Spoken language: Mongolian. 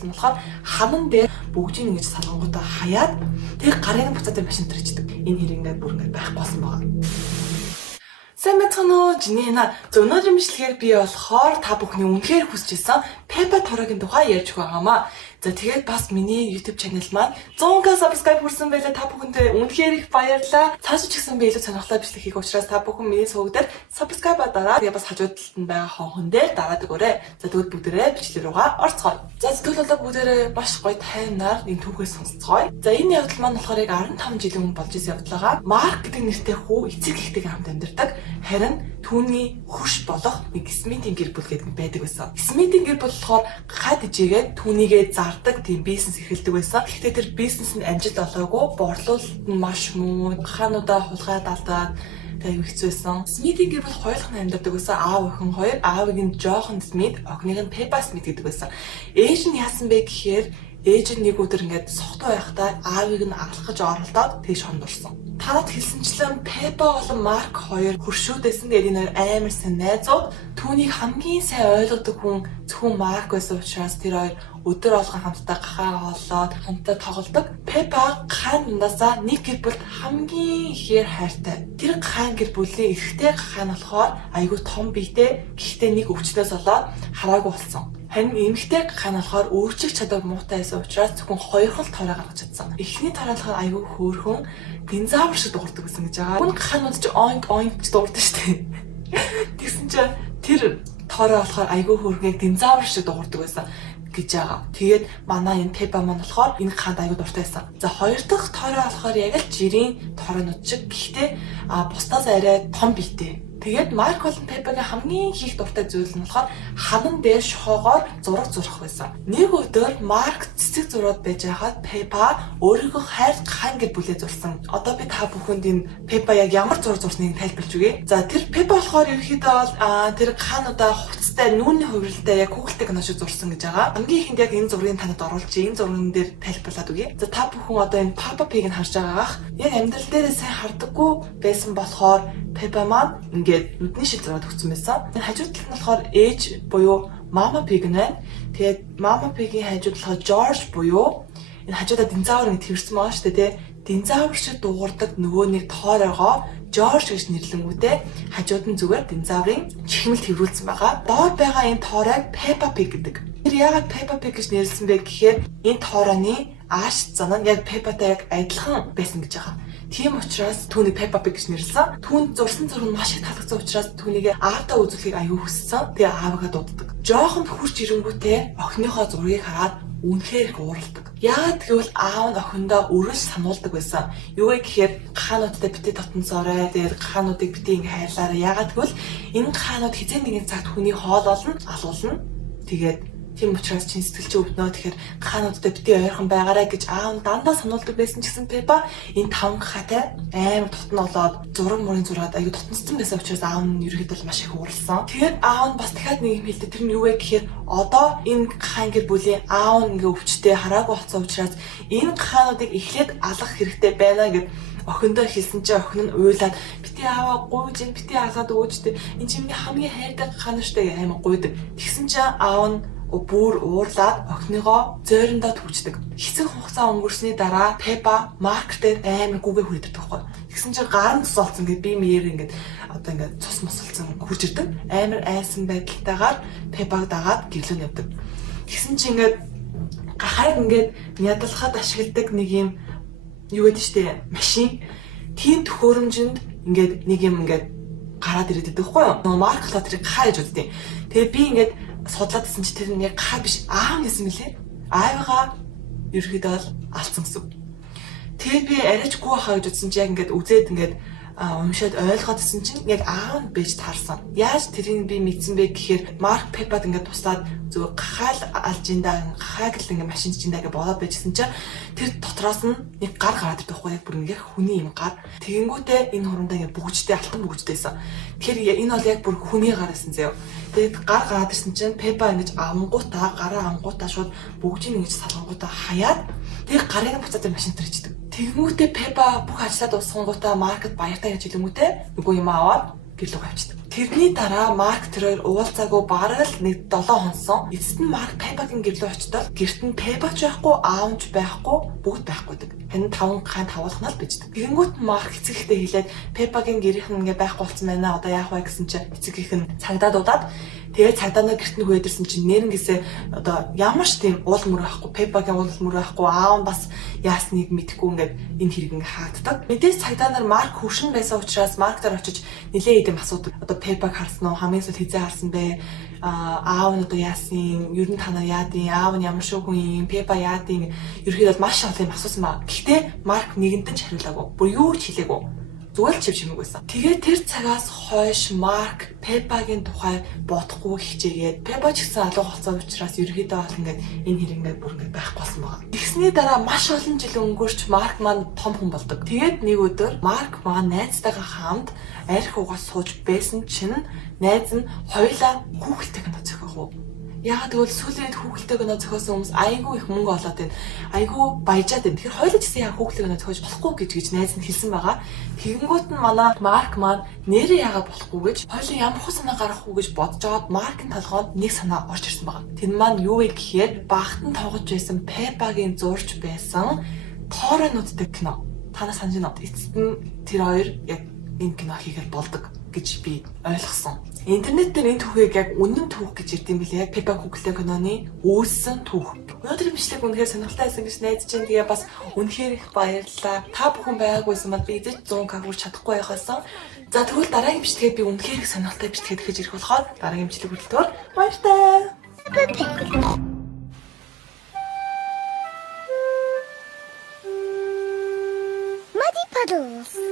хажуудлал нь болохоор ханан дээр бүгжийн ингэж салгангуудаа хаяад тэр гарыг буцаад машин дээр ичдэг. Энэ хэрэг ингээд бүр ингээд байхгүй болсон байгаа. Сайн мэцгэнөө жинэна өнөөдрийн бичлэгээр би болохоор та бүхний үнэхээр хүсэж исэн Peppa Toroгийн тухай ярьж байгаамаа. За тэгээд бас миний YouTube channel маань 100k subscribe хүрсэн байлаа. Та бүхэндээ үнэхээр их баярлалаа. Цааш ч гэсэн би илүү сонирхолтой бичлэг хийх учраас та бүхэн миний суваг дээр subscribe дараад тэгээд бас хажуу талд нь байгаа хонхон дээр дараад өгөөрэй. За тэгвэл бүгдээрээ бичлэг рүүгээ орцгоё. За тэгвэл болоо бүгдээрээ маш гоё таймнаар энэ түүхээс сонсцгоё. За энэ явдал маань болохоор яг 15 жилийн өмнө болж исэн явдал байгаа. Марк гэдэг нэртэй хүү эцэг эхтэйгээ хамт амьдардаг. Харин түүний хөрш болох нэг Смитийн гэр бүл гэдэг байдаг байсан. Смитийн гэр бүл болохоор гад ижээгээд түүнийгээ зардаг тийм бизнес эрхэлдэг байсан. Гэхдээ тэр бизнес нь амжилт олоогүй, борлуулалт нь маш муу, хаануудаа хулгай далдаад аюу хэцүү байсан. Смитийн гэр бүл хоёулах нь амьдардаг байсан. Аав охин хоёр, аавыг нь Жохан Смит, охиных нь Peppa Smith гэдэг байсан. Ээж нь яасан бэ гэхээр ээж нь нэг өдөр ингээд сохтой байхдаа аавыг нь алах гэж оролдоод тэгж хондорсон. Танад хэлсэнчлэн Peppa болон Марк хоёр хуршүүдсэн гэдэг энэ амар сайн найзууд. Түүнийг хамгийн сайн ойлгодог хүн зөвхөн Марк байсан учраас тэр хоёр өдөр болгон хамтдаа гахаа хооллоод хамтдаа тоглодог. Peppa гахаан дундасаа нэг гэр бүлд хамгийн ихээр хайртай. Тэр гахаан гэр бүлийн эрэгтэй гахаан болохоор айгүй том биетэй, гэхдээ нэг өвчнөөс болоод хараагүй болсон. Харин эмэгтэй гахаан болохоор өөрчлөх чадвар муутай байсан учраас зөвхөн хоёр хол тоороо гаргаж чадсан. Эхний тоороо болохоор айгүй хөөрхөн динозавр шиг дуурдаг гэсэн гэж байгаа. Гүн гахаанууд ч оинг гэж дуурдаг шүү дээ. Тэгсэн чинь тэр тоороо болохоор айгүй хөөрхөн динозавр шиг дуурдаг байсан гэж байгаа. Тэгээд манай энэ Peppa маань болохоор энэ гахаанд айгүй дуртай байсан. За хоёр дахь тоороо болохоор яг л жирийн тоороонууд шиг. Гэхдээ бусдаас арай том биетэй. Тэгээд Марк болон Peppa-гийн хамгийн их дуртай зүйл нь болохоор ханан дээр шохоогоор зураг зурах байсан. Нэг өдөр Марк цэцэг зураад байж байхад Peppa өөрийнхөө хайр гахаан гэр бүлээ зурсан. Одоо би та бүхэнд энэ Peppa яг ямар зураг зурсныг тайлбарлаж өгье. За тэр Peppa болохоор ерөөхдөө бол тэр гахаануудаа хувцастай нүүрний хувиралтай яг Google-тэй кино шиг зурсан гэж байгаа. Хамгийн ихэнд яг энэ зургийг танад оруулж энэ зурган дээр тайлбарлаад өгье. За та бүхэн одоо энэ Peppa Pig-ийг харж байгаах. Яг амьдрал дээрээ сайн хардаггүй байсан болохоор Peppa маань ингээд нүдний шил зураад өгсөн байсан. Энэ хажууд талд нь болохоор ээж буюу Mama Pig нэ. Тэгээд Mama Pig-ийн хажууд болохоор George буюу энэ хажуудаа динозавр гэж тэрсэн байгаа шүү дээ. Динозавр шиг дуурдаг нөгөө нэг тооройгоо George гэж нэрлэнгүүтээ хажууд нь зүгээр динозаврын чихмэл тэрүүлсэн байгаа. Доор байгаа энэ тооройг Peppa Pig гэдэг. Тэр яагаад Peppa Pig гэж нэрлсэн бэ гэхээр энэ тоорооны ааш зан нь яг Peppa-тай яг адилхан байсан гэж байгаа. Тийм учраас түүнийг Peppa Pig гэж нэрлсэн. Түүнд зурсан зураг нь маш их таалагдсан учраас түүнийг аавдаа үзүүлэхийг аягүй хүссэн. Тэгээ аавыгаа дууддаг. Жоохонд хурж ирэнгүүтээ охиныхоо зургийг хараад үнэхээр их уурладаг. Яагаад гэвэл аав нь охиндоо өрөөл сануулдаг байсан. Юу вэ гэхээр гахаануудтай битээ татансаарай. Тэгээд гахаануудыг битээ ингээ хайрлаарай. Яагаад гэвэл энэ гахаанууд хизээ нэгэн цагт хүний хоол олно, алуулна. Тэгээд тийм учраас чин сэтгэлч өвднөө тэгэхээр гахаануудтай битээ ойрхон байгаарай гэж аав нь дандаа сануулдаг байсан ч гэсэн Peppa энэ таван гахаатай амар тотно болоод зураг мөрийн зураад аюу тотноссон байсан учраас аав нь ерөөхдөө маш их ууралсан. Тэгээд аав нь бас дахиад нэг юм хэлдэг. Тэр нь юу вэ гэхээр одоо энэ гахаан гэр бүлийн аав нь ингээ өвчтэй хараагүй болсон учраас энэ гахаануудыг эхлээд алах хэрэгтэй байна гэд охиндоо хэлсэн чинь охин нь уйлаад битээ аваа гуйж ин битээ алгаад өгөөжтэй энэ чинь хамгийн хайртай гахаан штэ амар гуйдаг. Тэгсэн чинь аав нь бүр уурлаад охиныгоо зойрондоо түүждэг. Хэцүү хугацаа өнгөрсний дараа Peppa Mark дээр амар гүгээ хүрдэг байхгүй. Тэгсэн чинь гар нь цус олцсон гэд би мээр ингээд одоо ингээд цус мосолцсон хурж ирдэг. Амар айсан байдалтайгаар Peppa-г дагаад гэрлүүн явдаг. Тэгсэн чинь ингээд гахайг ингээд нядлахад ашигладаг нэг юм юу гэдэг штэ машин. Тийм төхөөрөмжөнд ингээд нэг юм ингээд гараад ирээд байдаг байхгүй юу? Нөгөө Mark л тэрийг гахаа гэж үздэг. Тэгээ би ингээд судлаад гэсэн чи тэр нь яг гахаа биш аав гэсэн мөлий. Аавыгаа ерөөхдөө л алдсан гэсэн. Тэгээ би арайч гүү хаа гэж үзсэн чи яг ингээд үзээд ингээд уншаад ойлгоодсэн чинь яг аав нь бэж таарсан. Яаж тэрийг би мэдсэн бэ гэхээр Mark Peppa-д ингээд туслаад зөв гахаал алж индаа гахааг л ингээд машин чиндаа гэж болоод байжсэн чинь тэр дотроос нь нэг гар гараад ирдэг байхгүй яг бүр ингээд хүний юм гар. Тэгэнгүүтээ энэ хурандаа ингээд бүгжтэй алтан бүгжтэйсэн. Тэгэхээр энэ бол яг бүр хүний гар гэсэн заяа. Тэгээд гар гараад ирсэн чинь Peppa ингэж авангуудаа гараа авангуудаа шууд бүгжийг ингэж салгангуудаа хаяад тэр гарыг нь буцаад машин дээр ичдэг. Тэгмүүтээ Peppa бүх ажлаа дуусгангуудаа Mark-д баяртай гэж хэлэнгүүтээ нөгөө юм аваад гэрлүү авчдаг. Тэрний дараа Марк тэрээр уулзаагүй бараг л нэг 7 хонсон. Эцэст нь Марк Пеппагийн гэрлөө очтол гэрт нь Пеппач байхгүй, аавч байхгүй, бүгд байхгүйдэг. Энэ 5 гайн тавуулах нь л bijдэг. Тэгэнгүүт Марк эцэгтэй хэлээд Пеппагийн гэрийнх нь ингээ байхгүй болсон байна. Одоо яах вэ гэсэн чинь эцэгийнх нь цагдаа дуудаад тэгээд цагдаа гэрт нь хөөдөрсөн чинь нэрнгээсээ одоо ямар ч тийм уул мөр байхгүй, Пеппагийн уул мөр байхгүй, аав нь бас яасныг мэдэхгүй ингээд энэ хэрэг ингээ хаагддаг. Мэдээж цагдаа нар Марк хөвшин байсан учраас Марк дээр очиж нилээ идэм асуудаг. Одоо Пеппаг харсан уу? Хамгийн сүүл хизээ харсан бэ? Аав нь одоо яасан? Ер нь та нар яадын? Аав нь ямар шиг хүн юм? Пеппа яадын? Ерөнхийдөө маш олон юм асуусан ба. Гэхдээ Марк нэгэнтэн ч хариулаагүй. Бүр юу ч хэлээгүй. Зүгээр л чив чимэг байсан. Тэгээд тэр цагаас хойш Марк Пеппагийн тухай бодохгүй хичээгээд Пеппа ч гэсэн алуу холцоо учраас ерөнхийдөө бол ингээд энэ хэрэг ингээд бүр ингээд байхгүй болсон байгаа. Тэгсний дараа маш олон жил өнгөрч Марк маань том хүн болдог. Тэгээд нэг өдөр Марк маань найзтайгаа хамт арх угаас сууж байсан чинь найз нь хоёулаа хүүхэлтэй кино зохиохгүй. Яагаад гэвэл сүүлийн хүүхэлтэй кино зохиосон хүмүүс айгүй их мөнгө олоод байна. Айгүй баяжаад байна. Тэгэхээр хоёулаа ч гэсэн яа хүүхэлтэй кино зохиож болохгүй гэж найз нь хэлсэн байгаа. Тэгэнгүүт нь манай Марк маань нэрээ яагаад болохгүй гэж хоёулаа ямар хөө санаа гаргах уу гэж бодож аваад Маркийн толгойд нэг санаа орж ирсэн байгаа. Тэн маань юу вэ гэхээр багтан тоглож байсан Пеппагийн зурж байсан тооройнуудтай кино. Танаа санаж байна уу? Эцэст нь тэр хоёр яг энэ кино хийгээд болдог гэж би ойлгосон. Интернет дээр энэ түүхийг яг үнэн түүх гэж ярьд юм билээ. Пеппа хүүхэлтэй киноны үүссэн түүх. Өнөөдрийн бичлэг үнэхээр сонирхолтой байсан гэж найдаж байна. Тэгээ бас үнэхээр их баярлалаа. Та бүхэн байгаагүйсэн бол би эзэж 100k хүрч чадахгүй байхасан. За тэгвэл дараагийн бичлэгээ би үнэхээр их сонирхолтой бичлэгээ дахиж ирэх болохоор дараагийн бичлэг хүрэлтээр баяртай. Muddy puddles.